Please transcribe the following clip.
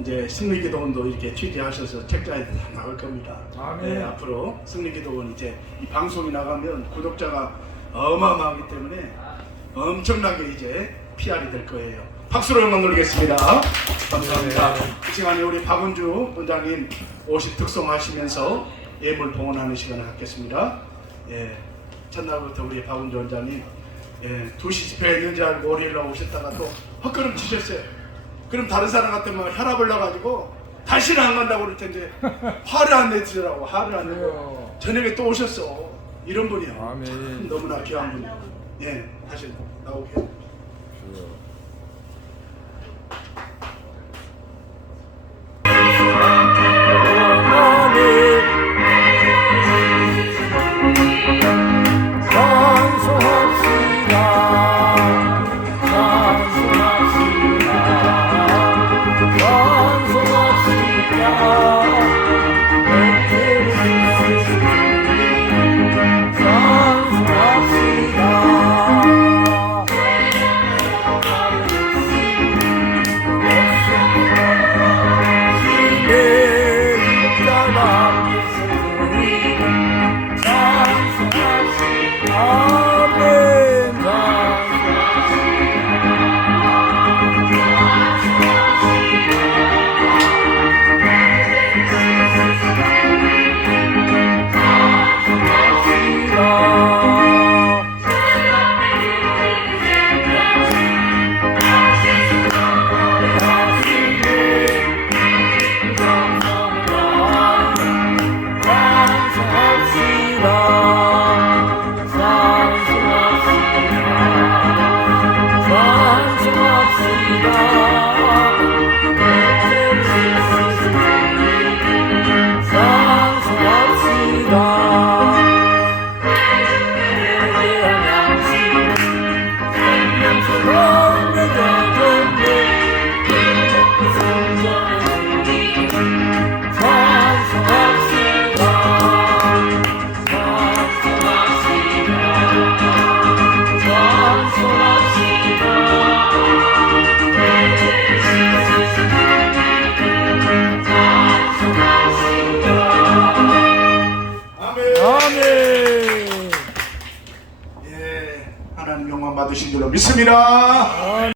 이제 승리기도원도 이렇게 취재하셔서 책자에도 다 나올 겁니다. 아멘. 네, 앞으로 승리기도원 이제 이 방송이 나가면 구독자가 어마어마하기 때문에 엄청나게 이제 PR이 될 거예요. 박수로 영광 돌리겠습니다. 감사합니다. 네. 이 시간에 우리 박은주 원장님 50 특송하시면서 예물 봉헌하는 시간을 갖겠습니다. 예, 첫날부터 우리 박은주 원장님 예, 2시 집회 있는 줄 알고 월요일 날 오셨다가 또 헛걸음 치셨어요. 그럼 다른 사람 같으면 혈압을 나가지고 다시는 안 간다고 그럴 텐데 화를 안 내시더라고 화를 안 내고. 저녁에 또 오셨어. 이런 분이야. 아멘. 참 너무나 귀한 분이야. 예 다시 나오게. 아멘 하나님 영광 받으신 줄로 믿습니다